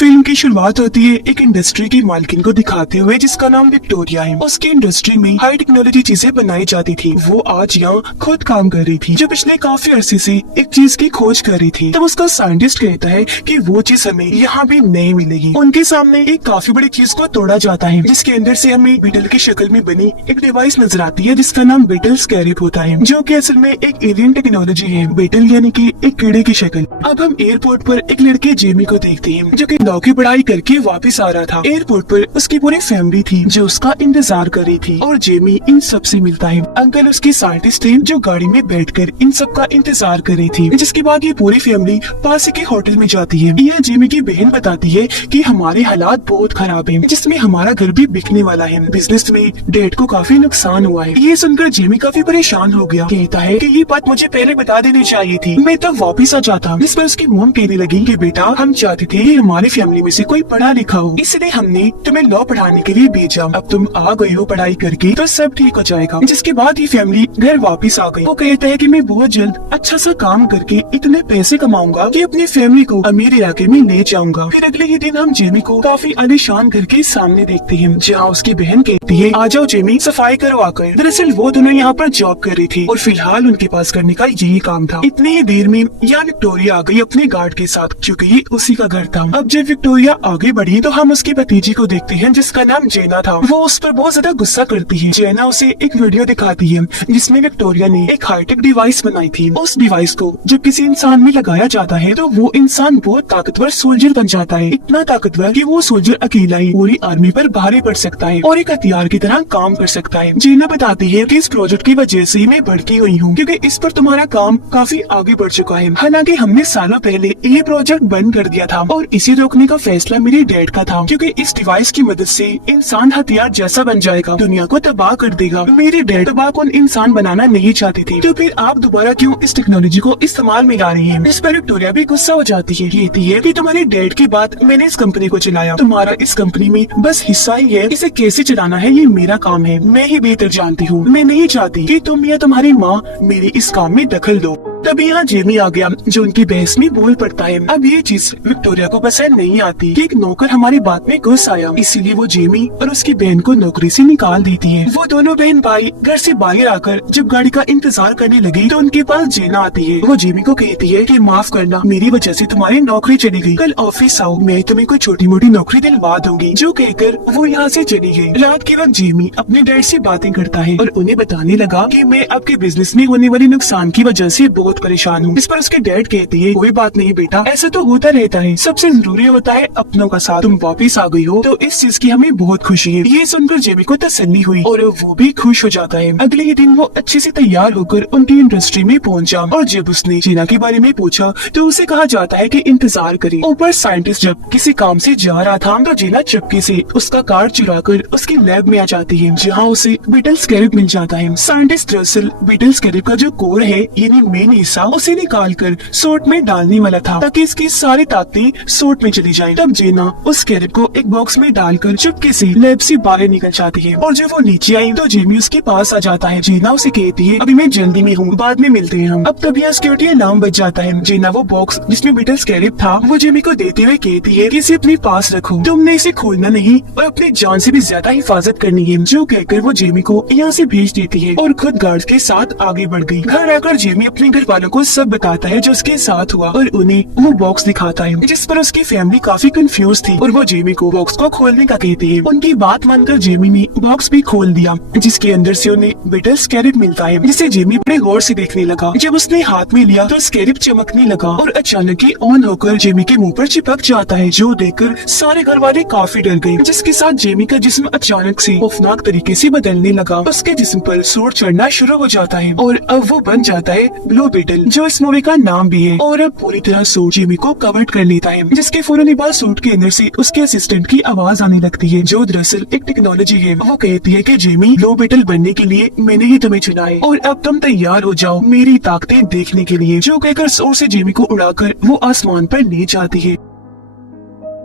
Film की शुरुआत होती है एक इंडस्ट्री की मालकिन को दिखाते हुए जिसका नाम विक्टोरिया है। उसकी इंडस्ट्री में हाई टेक्नोलॉजी चीजें बनाई जाती थी। वो आज यहाँ खुद काम कर रही थी जो पिछले काफी अरसे से एक चीज की खोज कर रही थी। तब उसका साइंटिस्ट कहता है कि वो चीज हमें यहाँ भी नहीं मिलेगी। उनके सामने एक काफी बड़ी चीज को तोड़ा जाता है जिसके अंदर से हमें बीटल की शक्ल में बनी एक डिवाइस नजर आती है जिसका नाम बीटल स्कैरिप होता है, जो कि असल में एक एलियन टेक्नोलॉजी है। बीटल यानी कि एक कीड़े की शक्ल। अब हम एयरपोर्ट पर एक लड़के जेमी को देखते हैं जो कि लॉ की पढ़ाई करके वापस आ रहा था। एयरपोर्ट पर उसकी पूरी फैमिली थी जो उसका इंतजार कर रही थी और जेमी इन सब से मिलता है। अंकल उसकी साइंटिस्ट थे जो गाड़ी में बैठकर इन सब का इंतजार कर रही थी। जिसके बाद ये पूरी फैमिली पास के होटल में जाती है। यह जेमी की बहन बताती है कि हमारे हालात बहुत खराब हैं, जिसमें हमारा घर भी बिकने वाला है। बिजनेस में डैड को काफी नुकसान हुआ है। ये सुनकर जेमी काफी परेशान हो गया। कहता है कि ये बात मुझे पहले बता देनी चाहिए थी, मैं तब वापिस आ जाता। जिस पर उसकी मॉम कहने लगी कि बेटा हम चाहते थे कि हमारी फैमिली में से कोई पढ़ा लिखा हो, इसलिए हमने तुम्हें लॉ पढ़ाने के लिए भेजा। अब तुम आ गई हो पढ़ाई करके तो सब ठीक हो जाएगा। जिसके बाद ये फैमिली घर वापस आ गई। वो कहता है कि मैं बहुत जल्द अच्छा सा काम करके इतने पैसे कमाऊंगा कि अपनी फैमिली को अमीर इलाके में ले जाऊंगा। फिर अगले ही दिन हम जेमी को काफी आलीशान घर के सामने देखते हैं जहाँ उसकी बहन कहती है आ जाओ जेमी सफाई करवा कर। दरअसल वो दोनों यहाँ पर जॉब कर रही थी और फिलहाल उनके पास करने का यही काम था। इतनी ही देर में यहाँ विक्टोरिया आ गई अपने गार्ड के साथ, क्योंकि ये उसी का घर था। अब जब विक्टोरिया आगे बढ़ी तो हम उसकी भतीजी को देखते हैं जिसका नाम जेना था। वो उस पर बहुत ज्यादा गुस्सा करती है। जेना उसे एक वीडियो दिखाती है जिसमें विक्टोरिया ने एक हाईटेक डिवाइस बनाई थी। उस डिवाइस को जब किसी इंसान में लगाया जाता है तो वो इंसान बहुत ताकतवर सोल्जर बन जाता है। इतना ताकतवर कि वो सोल्जर अकेला ही पूरी आर्मी पर भारी पड़ सकता है और एक हथियार की तरह काम कर सकता है। जेना बताती है कि इस प्रोजेक्ट की वजह से मैं भड़की हुई हूँ क्योंकि इस पर तुम्हारा काम काफी आगे बढ़ चुका है। हालांकि हमने सालों पहले ये प्रोजेक्ट बंद कर दिया था और इसे रोकने का फैसला मेरे डैड का था, क्योंकि इस डिवाइस की मदद से इंसान हथियार जैसा बन जाएगा, दुनिया को तबाह कर देगा। मेरे डैड तबाहकुन इंसान बनाना नहीं चाहते थे, तो फिर आप दोबारा क्यों इस टेक्नोलॉजी को इस्तेमाल में ला रही है। इस पर विक्टोरिया भी गुस्सा हो जाती है। कहती है कि तुम्हारे डैड की बात मैंने इस कंपनी को चलाया, तुम्हारा इस कंपनी में बस हिस्सा ही है, इसे कैसे चलाना है ये मेरा काम है, मैं ही बेहतर जानती हूँ। मैं नहीं चाहती कि तुम या तुम्हारी माँ मेरे इस काम में दखल दो। तभी यहाँ जेमी आ गया जो उनकी बहस में बोल पड़ता है। अब ये चीज विक्टोरिया को पसंद नहीं आती कि एक नौकर हमारी बात में घुस आया, इसीलिए वो जेमी और उसकी बहन को नौकरी से निकाल देती है। वो दोनों बहन भाई घर से बाहर आकर जब गाड़ी का इंतजार करने लगी तो उनके पास जेना आती है। वो जेमी को कहती है कि माफ करना, मेरी वजह से तुम्हारी नौकरी चली गई, कल ऑफिस आओ, मैं तुम्हें कोई छोटी मोटी नौकरी दिलवा दूंगी। जो कहकर वो यहाँ से चली गई। रात के वक्त जेमी अपने डैड से बातें करता है और उन्हें बताने लगा कि मैं आपके बिजनेस में होने वाले नुकसान की वजह से बहुत परेशान हूँ। इस पर उसके डैड कहती है कोई बात नहीं बेटा, ऐसा तो होता रहता है, सबसे जरूरी होता है अपनों का साथ। तुम वापिस आ गई हो तो इस चीज की हमें बहुत खुशी है। ये सुनकर जेमी को तसल्ली हुई और वो भी खुश हो जाता है। अगले ही दिन वो अच्छे से तैयार होकर उनकी इंडस्ट्री में पहुंचा और जब उसने जेना के बारे में पूछा तो उसे कहा जाता है कि इंतजार करे। ऊपर साइंटिस्ट जब किसी काम से जा रहा था तो जेना चुपके से उसका कार्ड चुराकर उसकी लैब में आ जाती है जहाँ उसे बीटल स्कैरिप मिल जाता है। साइंटिस्ट दरअसल बीटल स्कैरिप का जो कोर है यानी मेन हिस्सा उसे निकाल कर सूट में डालने वाला था ताकि इसकी सारी ताकतें सूट में चली जाएं। तब जेना उस स्कैरिप को एक बॉक्स में डालकर चुपके से लैब से बाहर निकल जाती है और जब वो नीचे आई तो जेमी उसके पास आ जाता है। जेना उसे कहती है अभी मैं जल्दी में हूँ, बाद में मिलते हैं हम। अब तभी यहाँ सिक्योरिटी अलार्म बज जाता है। जेना वो बॉक्स जिसमें बीटल स्कैरिप था वो जेमी को देते हुए कहती है कि इसे अपने पास रखो, तुमने इसे खोलना नहीं और अपनी जान से भी ज्यादा हिफाजत करनी है। जो कहकर वो जेमी को यहाँ से भेज देती है और खुद गार्ड के साथ आगे बढ़ गई। घर आकर जेमी अपने घर वालों को सब बताता है जो उसके साथ हुआ और उन्हें वो बॉक्स दिखाता है जिस पर उसकी फैमिली काफी कंफ्यूज थी और वो जेमी को बॉक्स को खोलने का कहती है। उनकी बात मानकर जेमी ने बॉक्स भी खोल दिया जिसके अंदर से उन्हें बीटल स्कैरिप मिलता है जिसे जेमी बड़े गौर से देखने लगा। जब उसने हाथ में लिया तो स्कैरिप चमकने लगा और अचानक ही ऑन होकर जेमी के मुंह पर चिपक जाता है, जो देखकर सारे घर वाले काफी डर गए। जिसके साथ जेमी का जिस्म अचानक से खौफनाक तरीके से बदलने लगा। उसके जिस्म पर सूट चढ़ना शुरू हो जाता है और अब वो बन जाता है ब्लू बीटल, जो इस मूवी का नाम भी है। और अब पूरी तरह सूट जेमी को कवर कर लेता है जिसके फौरन बाद सूट के अंदर से उसके असिस्टेंट की आवाज आने लगती है जो दरअसल एक टेक्नोलॉजी है। वो कहती है कि जेमी ब्लू बीटल बनने के लिए मैंने ही तुम्हें चुना है और अब तुम तैयार हो जाओ मेरी ताकतें देखने के लिए। जो कहकर जोर से जेमी को उड़ाकर वो आसमान पर ले जाती है।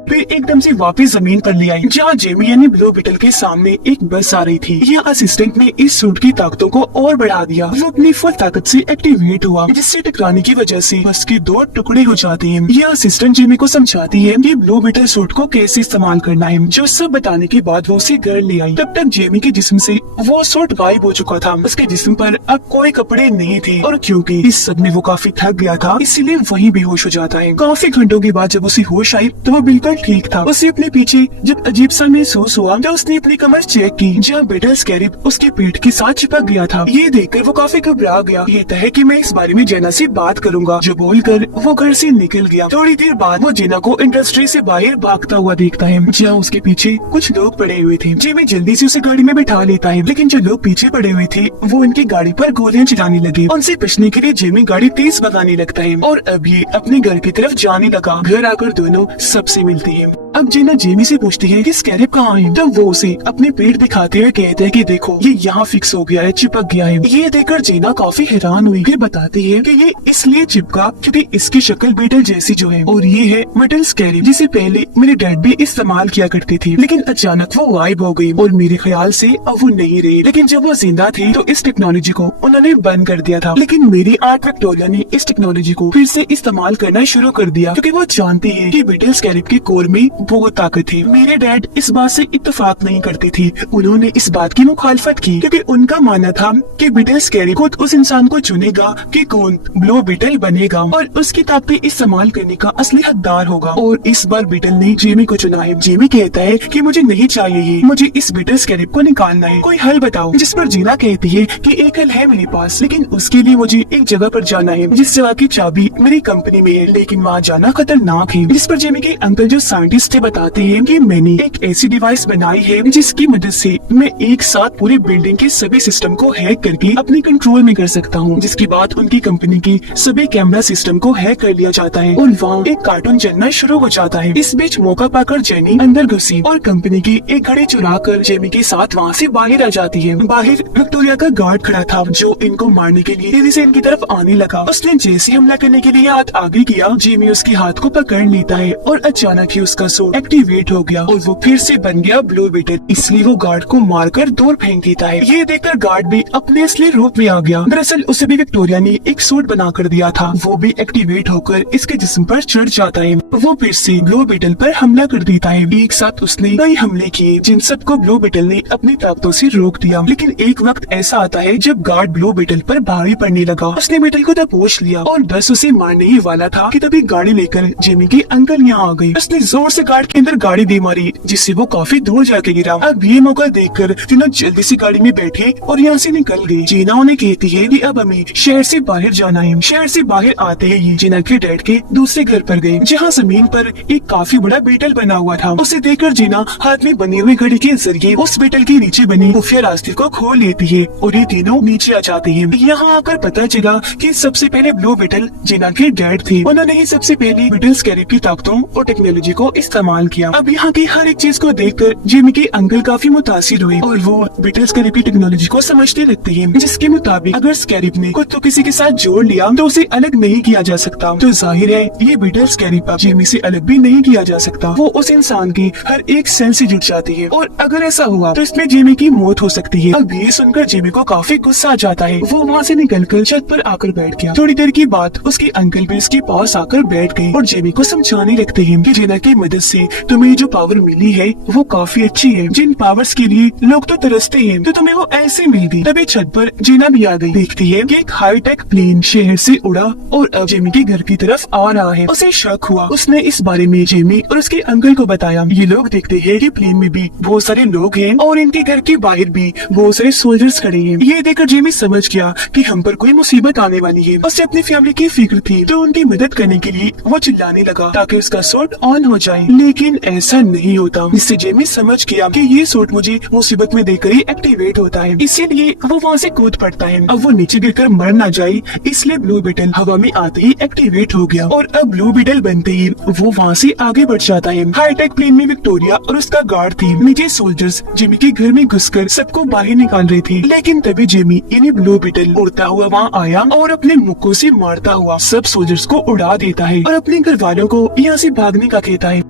फिर एकदम से वापस जमीन पर ले आई, जहाँ जेमी यानी ब्लू बीटल के सामने एक बस आ रही थी। यह असिस्टेंट ने इस सूट की ताकतों को और बढ़ा दिया। वो अपनी फुल ताकत से एक्टिवेट हुआ, जिससे टकराने की वजह से बस के 2 टुकड़े हो जाते हैं। यह असिस्टेंट जेमी को समझाती है कि ब्लू बीटल सूट को कैसे इस्तेमाल करना है। जो सब बताने के बाद वो उसे घर ले आई। तब तक जेमी के जिस्म से वो सूट गायब हो चुका था। उसके जिस्म पर अब कोई कपड़े नहीं थे, और क्योंकि इस सब में वो काफी थक गया था, इसीलिए वही बेहोश हो जाता है। काफी घंटों के बाद जब उसे होश आई तो वो बिल्कुल ठीक था। उसे अपने पीछे जब अजीब सा महसूस हुआ तो उसने अपनी कमर चेक की, जहाँ बीटल स्कैरिब उसके पेट के साथ चिपक गया था। ये देखकर वो काफी घबरा गया। ये तय है कि मैं इस बारे में जेना से बात करूंगा, जो बोलकर वो घर से निकल गया। थोड़ी देर बाद वो जेना को इंडस्ट्री से बाहर भागता हुआ देखता है, जहाँ उसके पीछे कुछ लोग पड़े हुए थे। जेमी जल्दी से उसे गाड़ी में बैठा लेता है, लेकिन जो लोग पीछे पड़े हुए थे वो इनकी गाड़ी पर गोलियां चलाने लगे। उनसे बचने के लिए जेमी गाड़ी तेज भगाने लगता है, और अब ये अपने घर की तरफ जाने लगा। घर आकर दोनों सबसे मिलती है। अब जेना जेमी से पूछती है कि स्कैरिब कहाँ है। तब वो उसे अपने पेट दिखाते हुए कहते हैं कि देखो ये यहाँ फिक्स हो गया है, चिपक गया है। ये देखकर जेना काफी हैरान हुई। फिर बताती है कि ये इसलिए चिपका क्योंकि इसकी शक्ल बीटल जैसी जो है, और ये है बीटल स्कैरिब, जिसे पहले मेरे डैड भी इस्तेमाल किया करती थी, लेकिन अचानक वो गायब हो गई और मेरे ख्याल से अब वो नहीं रही। लेकिन जब वो जिंदा थी तो इस टेक्नोलॉजी को उन्होंने बंद कर दिया था, लेकिन मेरी आर्ट विक्टोरिया ने इस टेक्नोलॉजी को फिर से इस्तेमाल करना शुरू कर दिया, क्योंकि वो जानती है कि बीटल स्कैरिब के कोर में बहुत ताकत थी। मेरे डैड इस बात से इत्तेफाक नहीं करते थे। उन्होंने इस बात की मुखालफत की, क्योंकि उनका मानना था कि बीटल स्कैरिब खुद उस इंसान को चुनेगा कि कौन ब्लू बीटल बनेगा, और उसकी ताकतें इस्तेमाल करने का असली हकदार होगा। और इस बार बीटल ने जेमी को चुना है। जेमी कहता है कि मुझे नहीं चाहिए ये, मुझे इस बीटल स्कैरिब को निकालना है, कोई हल बताओ। जिस पर जीना कहती है कि एक हल है मेरे पास, लेकिन उसके लिए मुझे एक जगह पर जाना है जिस जगह की चाबी मेरी कंपनी में है, लेकिन वहाँ जाना खतरनाक है। जिस पर जेमी के अंकल जो साइंटिस्ट थे बताते हैं कि मैंने एक ऐसी डिवाइस बनाई है जिसकी मदद से मैं एक साथ पूरी बिल्डिंग के सभी सिस्टम को हैक करके अपने कंट्रोल में कर सकता हूँ, जिसके बाद उनकी कंपनी के सभी कैमरा सिस्टम को हैक कर लिया जाता है और वहाँ एक कार्टून चलना शुरू हो जाता है। इस बीच मौका पाकर जेनी अंदर घुसी और कंपनी की एक घड़ी चुरा कर जेमी के साथ वहाँ से बाहर आ जाती है। बाहर विक्टोरिया का गार्ड खड़ा था, जो इनको मारने के लिए तेजी से इनकी तरफ आने लगा। उसने जैसे हमला करने के लिए हाथ आगे किया, जेमी उसके हाथ को पकड़ लेता है और अचानक ही उसका सूट एक्टिवेट हो गया और वो फिर से बन गया ब्लू बीटल। इसलिए वो गार्ड को मारकर दूर फेंक देता है। ये देखकर गार्ड भी अपने असली रूप में आ गया। दरअसल उसे भी विक्टोरिया ने एक सूट बना कर दिया था, वो भी एक्टिवेट होकर इसके जिस्म पर चढ़ जाता है। वो फिर से ब्लू बीटल पर हमला कर देता है। एक साथ उसने कई हमले किए, जिन सबको ब्लू बीटल ने अपनी ताकतों से रोक दिया। लेकिन एक वक्त ऐसा आता है जब गार्ड ब्लू बीटल पर भारी पड़ने लगा। उसने बीटल को दबोच लिया और बस उसे मारने ही वाला था कि तभी गाड़ी लेकर जेमी के अंकल यहाँ आ गए। उसने जोर से गार्ड के अंदर गाड़ी दे मारी, जिससे वो काफी दूर जाके गिरा। अब ये मौका देखकर तीनों जल्दी से गाड़ी में बैठे और यहाँ से निकल गए। जीना उन्हें कहती है कि अब हमें शहर से बाहर जाना है। शहर से बाहर आते ही जीना के डैड के दूसरे घर पर गए, जहाँ जमीन पर एक काफी बड़ा बीटल बना हुआ था। उसे देखकर जीना हाथ में बनी हुई घड़ी के जरिए उस बीटल के नीचे बनी खुफिया रास्ते को खोल लेती है और ये तीनों नीचे आ जाते हैं। यहाँ आकर पता चला कि सबसे पहले ब्लू बीटल जीना के डैड थे। उन्होंने ही सबसे पहले बीटल स्कैरिब की ताकतों और टेक्नोलॉजी को इस्तेमाल किया। अब यहाँ की हर एक चीज को देखकर जेमी के अंकल काफी मुतासिर हुए और वो बीटल स्कैरिब की टेक्नोलॉजी को समझने लगते हैं, जिसके मुताबिक अगर स्कैरिब ने खुद को किसी के साथ जोड़ लिया तो उसे अलग नहीं किया जा सकता। तो जाहिर है ये बीटल स्कैरिब अब जेमी से अलग भी नहीं किया जा सकता। वो उस इंसान की हर एक सेल से जुड़ जाती है और अगर ऐसा हुआ तो इसमें जेमी की मौत हो सकती है। अब ये सुनकर जेमी को काफी गुस्सा आ जाता है। वो वहाँ से निकलकर छत पर आकर बैठ गया। थोड़ी देर की बात उसके अंकल भी उसके पास आकर बैठ गए और जेमी को समझाने लगते हैं कि जेना की मदद से तुम्हें जो पावर मिली है वो काफी अच्छी है। जिन पावर्स के लिए लोग तो तरसते हैं तो तुम्हें वो ऐसे मिल गई। तभी छत पर जीना भी आ गई। देखती है कि एक हाईटेक प्लेन शहर से उड़ा और अब जेमी के घर की तरफ आ रहा है। उसे शक हुआ। उसने इस बारे में जेमी और उसके अंकल को बताया। ये लोग देखते हैं कि प्लेन में भी बहुत सारे लोग हैं और इनके घर के बाहर भी बहुत सारे सोल्जर्स खड़े हैं। ये देखकर जेमी समझ गया कि हम पर कोई मुसीबत आने वाली है। उसे अपनी फैमिली की फिक्र थी तो उनकी मदद करने के लिए वो चिल्लाने लगा ताकि उसका सूट ऑन हो जाए, लेकिन ऐसा नहीं होता। इससे जेमी समझ गया कि ये सूट मुझे मुसीबत में देकर ही एक्टिवेट होता है, इसीलिए वो वहाँ से कूद पड़ता है। अब वो नीचे गिरकर मर ना जाए इसलिए ब्लू बीटल हवा में आते ही एक्टिवेट हो गया और अब ब्लू बीटल बनते ही वो वहाँ से आगे बढ़ जाता है। हाईटेक प्लेन में विक्टोरिया और उसका गार्ड थी। नीचे सोल्जर्स जेमी के घर में घुसकर सबको बाहर निकाल रहे थे, लेकिन तभी जेमी यानी ब्लू बीटल उड़ता हुआ वहाँ आया और अपने मुक्कों से मारता हुआ सब सोल्जर्स को उड़ा देता है और अपने घर वालों को यहाँ से भागने का कहता है।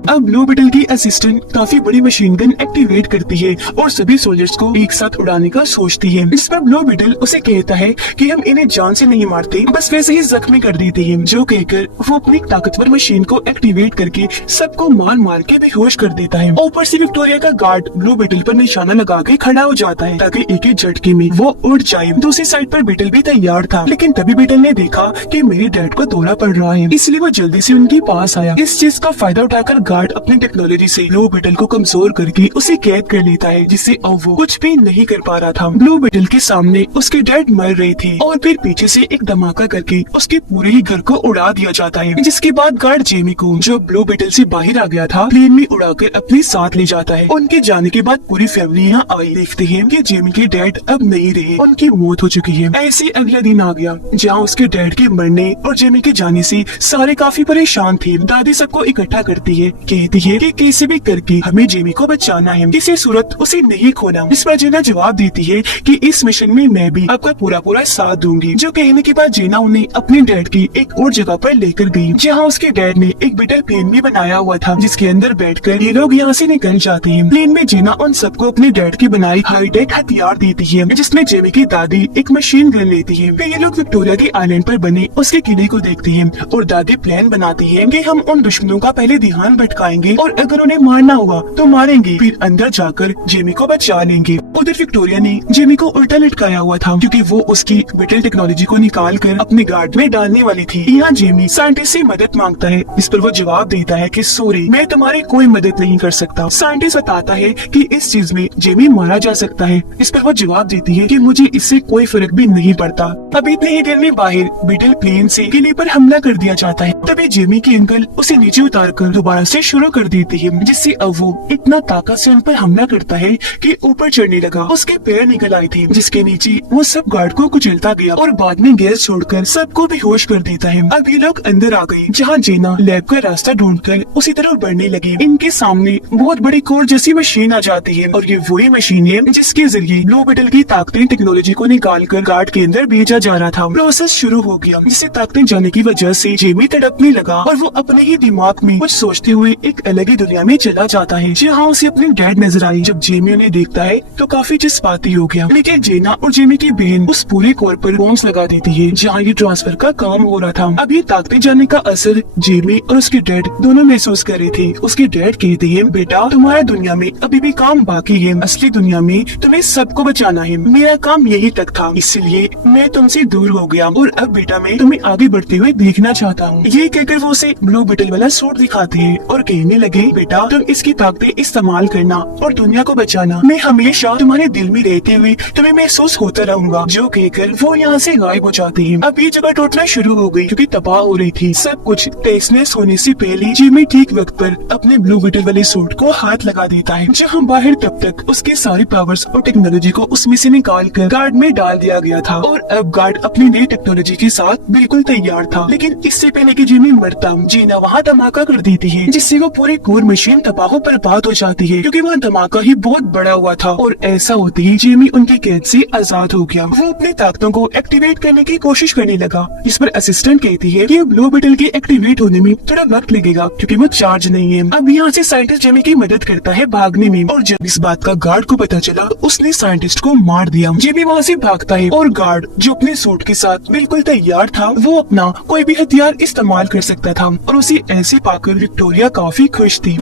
अब ब्लू बीटल की असिस्टेंट काफी बड़ी मशीन गन एक्टिवेट करती है और सभी सोल्जर्स को एक साथ उड़ाने का सोचती है। इस पर ब्लू बीटल उसे कहता है कि हम इन्हें जान से नहीं मारते, बस वैसे ही जख्मी कर देते हैं। जो कहकर वो अपनी ताकतवर मशीन को एक्टिवेट करके सबको मार मार के बेहोश कर देता है। ऊपर से विक्टोरिया का गार्ड ब्लू बीटल पर निशाना लगा के खड़ा हो जाता है ताकि एक ही झटके में वो उड़ जाए। दूसरी साइड पर बीटल भी तैयार था, लेकिन तभी बीटल ने देखा कि मेरे डैड को दौरा पड़ रहा है, इसलिए वो जल्दी से उनके पास आया। इस चीज का फायदा उठाकर गार्ड अपनी टेक्नोलॉजी से ब्लू बीटल को कमजोर करके उसे कैद कर लेता है, जिससे अब वो कुछ भी नहीं कर पा रहा था। ब्लू बीटल के सामने उसके डैड मर रहे थे और फिर पीछे से एक धमाका करके उसके पूरे ही घर को उड़ा दिया जाता है, जिसके बाद गार्ड जेमी को, जो ब्लू बीटल से बाहर आ गया था, प्लेन में उड़ाकर अपने साथ ले जाता है। उनके जाने के बाद पूरी फैमिली यहाँ आई। देखते हैं कि जेमी के डैड अब नहीं रहे, उनकी मौत हो चुकी है। ऐसे अगला दिन आ गया जहाँ उसके डैड के मरने और जेमी के जाने से सारे काफी परेशान थे। दादी सबको इकट्ठा करती है, कहती है कि कैसे भी करके हमें जेमी को बचाना है, किसी सूरत उसे नहीं खोना। इस पर जेना जवाब देती है कि इस मिशन में मैं भी आपका पूरा साथ दूंगी। जो कहने के बाद जेना उन्हें अपने डैड की एक और जगह पर लेकर गई, जहाँ उसके डैड ने एक बीटल प्लेन भी बनाया हुआ था, जिसके अंदर बैठकर ये लोग यहाँ से निकल जाते हैं। प्लेन में जेना उन सबको अपने डैड की बनाई हाईटेक हथियार देती है, जिसमें जेमी की दादी एक मशीन गन लेती है। फिर ये लोग विक्टोरिया के आइलैंड पर बने उसके किले को देखते हैं और दादी प्लान बनाती है कि हम उन दुश्मनों का पहले ध्यान भटकाएंगे और अगर उन्हें मारना हुआ तो मारेंगे, फिर अंदर जाकर जेमी को बचा लेंगे। उधर विक्टोरिया ने जेमी को उल्टा लटकाया हुआ था, क्योंकि वो उसकी बीटल टेक्नोलॉजी को निकाल कर अपने गार्ड में डालने वाली थी। यहाँ जेमी साइंटिस्ट से मदद मांगता है। इस पर वो जवाब देता है कि सॉरी, मैं तुम्हारी कोई मदद नहीं कर सकता। साइंटिस्ट बताता है कि इस चीज में जेमी मारा जा सकता है। इस पर वो जवाब देती है कि मुझे इससे कोई फर्क भी नहीं पड़ता। अभी इतने ही देर में बाहर बीटल प्लेन से किले पर हमला कर दिया जाता है। तभी जेमी की अंकल उसे नीचे उतार कर दोबारा से शुरू कर देती है, जिससे अब वो इतना ताकत से उन पर हमला करता है कि ऊपर चढ़ने लगा। उसके पैर निकल आए थे, जिसके नीचे वो सब गार्ड को कुचलता गया और बाद में गैस छोड़कर सबको बेहोश कर देता है। अब ये लोग अंदर आ गए, जहाँ जेना लैब का रास्ता ढूंढकर उसी तरफ बढ़ने लगी। इनके सामने बहुत बड़ी कोर जैसी मशीन आ जाती है और ये वही मशीन है जिसके जरिए ब्लू बीटल की ताकतें टेक्नोलॉजी को निकाल कर गार्ड के अंदर भेजा जा रहा था। प्रोसेस शुरू हो गया, जिससे ताकतें जाने की वजह से जेमी तड़पने लगा और वो अपने ही दिमाग में कुछ सोचते हुए एक अलग ही दुनिया में चला जाता है, जहाँ उसे अपने डैड नजर आई। जब जेमी उन्हें देखता है तो काफी जज्बाती हो गया, लेकिन जेना और जेमी की बहन उस पूरे कोर पर बॉम्ब्स लगा देती है जहाँ ये ट्रांसफर का काम हो रहा था। अब ये ताकतें जाने का असर जेमी और उसके डैड दोनों महसूस कर रहे थे। उसके डैड कहते हैं, बेटा तुम्हारा दुनिया में अभी भी काम बाकी है, असली दुनिया में तुम्हें सबको बचाना है। मेरा काम यही तक था, इसलिए मैं तुमसे दूर हो गया और अब बेटा मैं तुम्हें आगे बढ़ते हुए देखना चाहता हूँ। ये कहकर वो उसे ब्लू बीटल वाला सूट दिखाते हैं और कहने लगे, बेटा तुम इसकी ताकतें इस्तेमाल करना और दुनिया को बचाना। मैं हमेशा तुम्हारे दिल में रहते हुए तुम्हें महसूस होता रहूंगा। जो कहकर वो यहाँ से गायब हो जाती है। अब ये जगह टूटना शुरू हो गई, क्योंकि तबाह हो रही थी। सब कुछ टेस्टनेस होने से पहले जेमी ठीक वक्त पर अपने ब्लू बीटल वाले सूट को हाथ लगा देता है, जहाँ बाहर तब तक उसके सारे पावर्स और टेक्नोलॉजी को उसमें से निकाल कर गार्ड में डाल दिया गया था। और अब गार्ड अपनी नई टेक्नोलॉजी के साथ बिल्कुल तैयार था। लेकिन इससे पहले कि जेमी मरता, जीना वहाँ धमाका कर देती है, जिससे वो पूरी कोर मशीन तबाह बर्बाद हो जाती है, क्योंकि वहाँ धमाका ही बहुत बड़ा हुआ था। और ऐसा होते ही जेमी उनकी कैद से आजाद हो गया। वो अपनी ताकतों को एक्टिवेट करने की कोशिश करने लगा। इस पर असिस्टेंट कहती है कि ब्लू बीटल के एक्टिवेट होने में थोड़ा वक्त लगेगा, क्योंकि वो चार्ज नहीं है। अब यहाँ से साइंटिस्ट जेमी की मदद करता है भागने में, और जब इस बात का गार्ड को पता चला तो उसने साइंटिस्ट को मार दिया। जेमी वहाँ से भागता है और गार्ड जो अपने सूट के साथ बिल्कुल तैयार था, वो अपना कोई भी हथियार इस्तेमाल कर सकता था। और उसे ऐसे पाकर विक्टोरिया काफी खुश थी।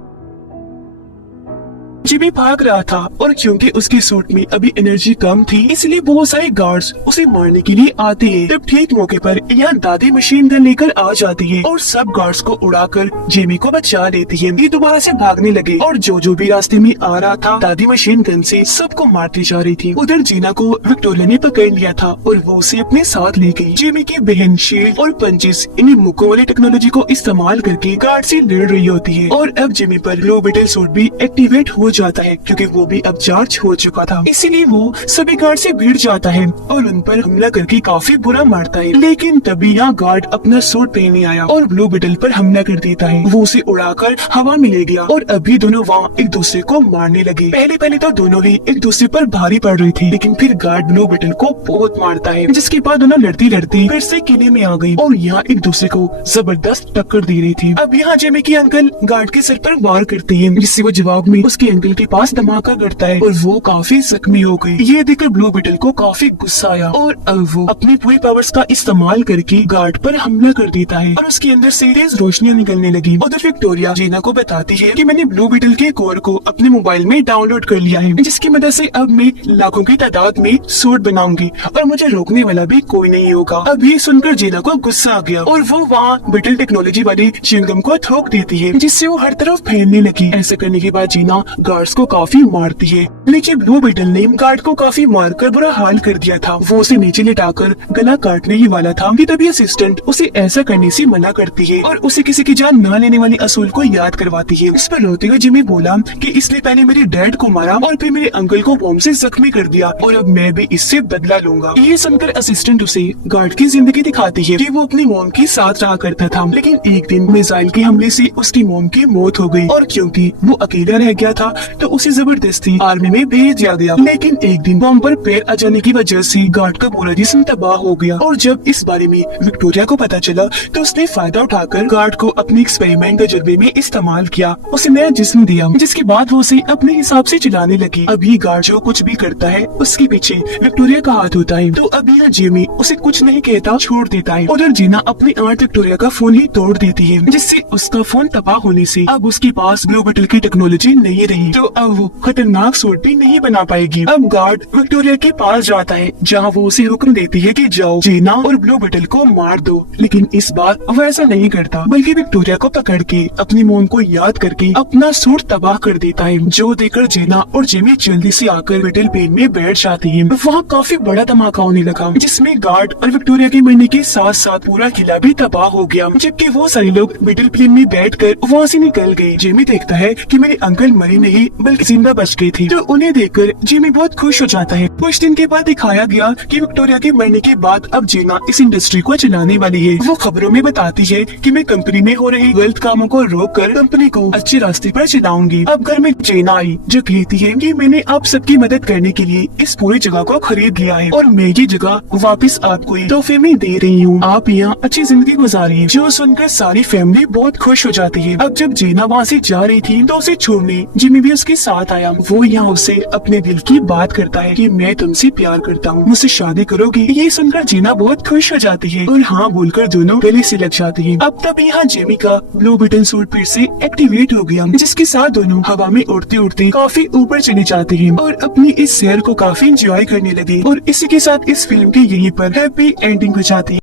जेमी भाग रहा था और क्योंकि उसके सूट में अभी एनर्जी कम थी, इसलिए बहुत सारे गार्ड्स उसे मारने के लिए आते हैं। तब ठीक मौके पर यहाँ दादी मशीन गन लेकर आ जाती है और सब गार्ड्स को उड़ाकर जेमी को बचा लेती है। ये दोबारा से भागने लगे और जो भी रास्ते में आ रहा था, दादी मशीन गन से सबको मारती जा रही थी। उधर जीना को विक्टोरिया ने पकड़ लिया था और वो उसे अपने साथ ले गई। जेमी की बहन शील्ड और पंचेस इन्हीं मुक्कों वाली टेक्नोलॉजी को इस्तेमाल करके गार्ड से लड़ रही होती है। और अब जेमी पर ब्लू बीटल सूट भी एक्टिवेट हो जाता है क्योंकि वो भी अब चार्ज हो चुका था। इसीलिए वो सभी गार्ड से भिड़ जाता है और उन पर हमला करके काफी बुरा मारता है। लेकिन तभी यहाँ गार्ड अपना सूट पहने आया और ब्लू बीटल पर हमला कर देता है। वो उसे उड़ाकर हवा में ले गया और अभी दोनों वहाँ एक दूसरे को मारने लगे। पहले तो दोनों ही एक दूसरे पर भारी पड़ रही थी, लेकिन फिर गार्ड ब्लू बीटल को बहुत मारता है, जिसके बाद दोनों लड़ती फिर से किले में आ गई और यहाँ एक दूसरे को जबरदस्त टक्कर दे रही थी। अब यहाँ जेमी की अंकल गार्ड के सर पर वार करते हैं, जिससे वो जवाब में उसके अंकल के पास धमाका करता है और वो काफी जख्मी हो गई। ये देखकर ब्लू बीटल को काफी गुस्सा आया और अब वो अपनी पूरी पावर्स का इस्तेमाल करके गार्ड पर हमला कर देता है और उसके अंदर से तेज रोशनियां निकलने लगी। उधर विक्टोरिया जेना को बताती है कि मैंने ब्लू बीटल के कोर को अपने मोबाइल में डाउनलोड कर लिया है, जिसकी मदद से अब मैं लाखों की तादाद में सूट बनाऊंगी और मुझे रोकने वाला भी कोई नहीं होगा। अब ये सुनकर जेना को गुस्सा आ गया और वो वहाँ बीटल टेक्नोलॉजी वाली च्युइंगम को थोक देती है, जिससे वो हर तरफ फैलने लगी। ऐसा करने के बाद जेना गार्ड्स को काफी मारती है, लेकिन ब्लू बीटल ने गार्ड को काफी मारकर बुरा हाल कर दिया था। वो उसे नीचे लिटाकर गला काटने ही वाला था कि तभी असिस्टेंट उसे ऐसा करने से मना करती है और उसे किसी की जान न लेने वाली असूल को याद करवाती है। इस पर रोते हुए जिमी बोला कि इसने पहले मेरे डैड को मारा और फिर मेरे अंकल को बॉम्ब से जख्मी कर दिया और अब मैं भी इससे बदला लूंगा। ये सुनकर असिस्टेंट उसे गार्ड की जिंदगी दिखाती है कि वो अपनी मॉम के साथ रहा करता था, लेकिन एक दिन मिसाइल के हमले से उसकी मॉम की मौत हो गई और क्योंकि वो अकेला रह गया था तो उसे जबरदस्ती आर्मी में भेज दिया गया। लेकिन एक दिन बॉम्ब पर पैर आ जाने की वजह से गार्ड का पूरा जिस्म तबाह हो गया और जब इस बारे में विक्टोरिया को पता चला तो उसने फायदा उठाकर गार्ड को अपने एक्सपेरिमेंट तजुर्बे में इस्तेमाल किया, उसे नया जिस्म दिया, जिसके बाद वो उसे अपने हिसाब से चलाने लगी। अब ये गार्ड जो कुछ भी करता है उसके पीछे विक्टोरिया का हाथ होता है। तो अब यहाँ जेमी उसे कुछ नहीं कहता, छोड़ देता है। उधर जीना अपनी आंट विक्टोरिया का फोन ही तोड़ देती है, जिससे उसका फोन तबाह होने से अब उसके पास ब्लू बीटल की टेक्नोलॉजी नहीं रही, तो अब वो खतरनाक सूट भी नहीं बना पाएगी। अब गार्ड विक्टोरिया के पास जाता है, जहाँ वो उसे हुक्म देती है कि जाओ जीना और ब्लू बीटल को मार दो, लेकिन इस बार वो ऐसा नहीं करता, बल्कि विक्टोरिया को पकड़ के अपनी मॉम को याद करके अपना सूट तबाह कर देता है, जो देखकर जीना और जेमी जल्दी से आकर बीटल पेन में बैठ जाती है। वहाँ काफी बड़ा धमाका होने लगा, जिसमें गार्ड और विक्टोरिया के मरने के साथ साथ पूरा किला भी तबाह हो गया, जबकि वो सारे लोग बीटल प्लेन में बैठकर वहाँ से निकल गए। जेमी देखता है कि मेरे अंकल मरे नहीं बल्कि जिंदा बच गए थे, तो उन्हें देखकर जेमी बहुत खुश हो जाता है। कुछ दिन के बाद दिखाया गया कि विक्टोरिया के मरने के बाद अब जीना इस इंडस्ट्री को चलाने वाली है। वो खबरों में बताती है कि मैं कंपनी में हो रही गलत कामों को रोककर कंपनी को अच्छे रास्ते पर चलाऊंगी। अब घर में जेना आई, जो कहती है कि मैंने आप सबकी मदद करने के लिए इस पूरी जगह को खरीद लिया है और मैं ये जगह वापस आपको तोहफे में दे रही हूँ, आप यहाँ अच्छी जिंदगी गुजारिए। जो सुनकर सारी फैमिली बहुत खुश हो जाती है। अब जब जेना वहाँ से जा रही थी तो उसे छोड़ने जिमी भी उसके साथ आया। वो यहाँ उसे अपने दिल की बात करता है कि मैं तुमसे प्यार करता हूँ, मुझसे शादी करोगी? ये सुनकर जीना बहुत खुश हो जाती है और हाँ बोलकर दोनों गले से लग जाती है। अब तब यहाँ जेमी का ब्लू बीटल सूट फिर से एक्टिवेट हो गया, जिसके साथ दोनों हवा में उड़ते उड़ते काफी ऊपर चले जाते हैं और अपनी इस सैर को काफी एंजॉय करने लगे। और इसी के साथ इस फिल्म की यहीं पर हैप्पी एंडिंग हो जाती है।